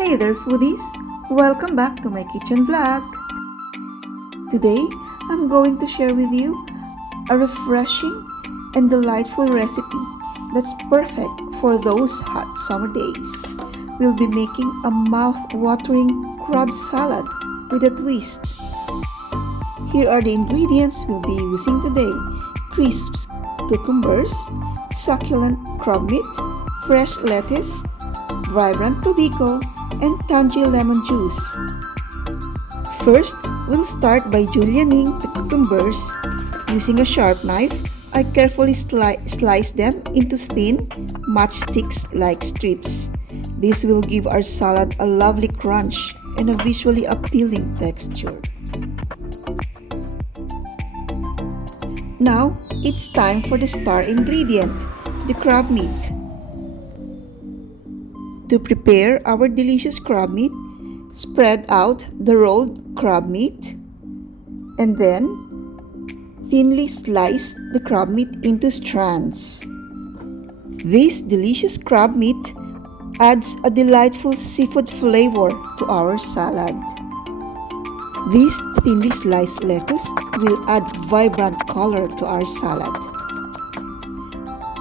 Hey there foodies! Welcome back to my kitchen vlog! Today, I'm going to share with you a refreshing and delightful recipe that's perfect for those hot summer days. We'll be making a mouth-watering crab salad with a twist. Here are the ingredients we'll be using today: crisp cucumbers, succulent crab meat, fresh lettuce, vibrant tobico, and tangy lemon juice. First, we'll start by julienning the cucumbers. Using a sharp knife, I carefully slice them into thin, matchsticks-like strips. This will give our salad a lovely crunch and a visually appealing texture. Now, it's time for the star ingredient, the crab meat. To prepare our delicious crab meat, spread out the rolled crab meat and then thinly slice the crab meat into strands. This delicious crab meat adds a delightful seafood flavor to our salad. This thinly sliced lettuce will add vibrant color to our salad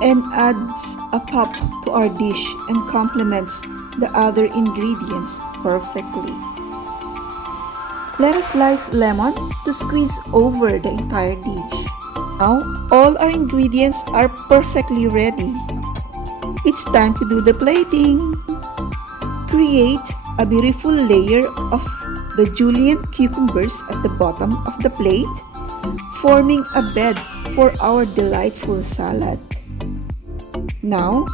and adds a pop to our dish and complements the other ingredients perfectly. Let us slice lemon to squeeze over the entire dish. Now, all our ingredients are perfectly ready. It's time to do the plating. Create a beautiful layer of the julienne cucumbers at the bottom of the plate, forming a bed for our delightful salad. Now,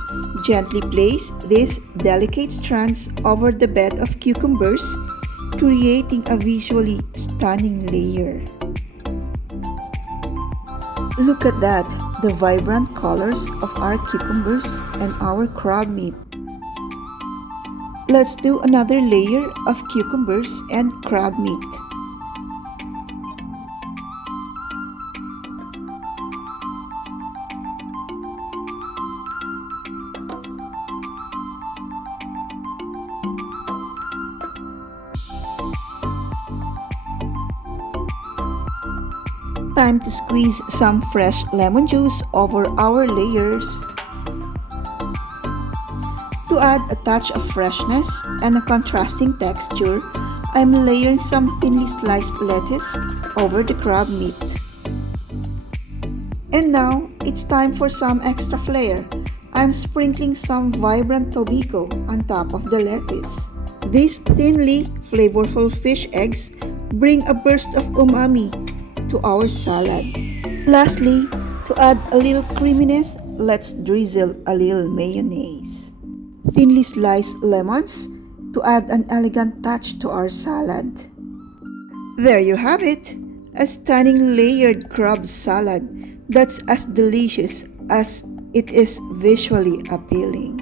gently place these delicate strands over the bed of cucumbers, creating a visually stunning layer. Look at that, the vibrant colors of our cucumbers and our crab meat. Let's do another layer of cucumbers and crab meat. Time to squeeze some fresh lemon juice over our layers. To add a touch of freshness and a contrasting texture, I'm layering some thinly sliced lettuce over the crab meat. And now, it's time for some extra flair. I'm sprinkling some vibrant tobico on top of the lettuce. These thinly flavorful fish eggs bring a burst of umami to our salad. Lastly, to add a little creaminess, let's drizzle a little mayonnaise. Thinly sliced lemons to add an elegant touch to our salad. There you have it, a stunning layered crab salad that's as delicious as it is visually appealing.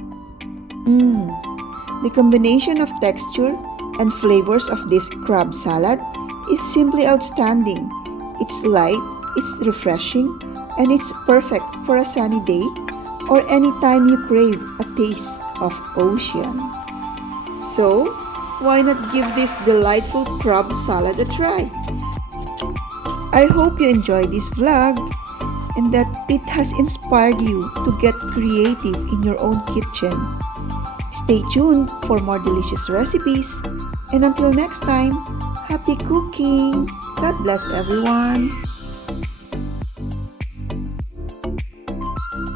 The combination of texture and flavors of this crab salad is simply outstanding. It's light, it's refreshing, and it's perfect for a sunny day or anytime you crave a taste of ocean. So, why not give this delightful crab salad a try? I hope you enjoyed this vlog and that it has inspired you to get creative in your own kitchen. Stay tuned for more delicious recipes, and until next time, happy cooking! God bless everyone!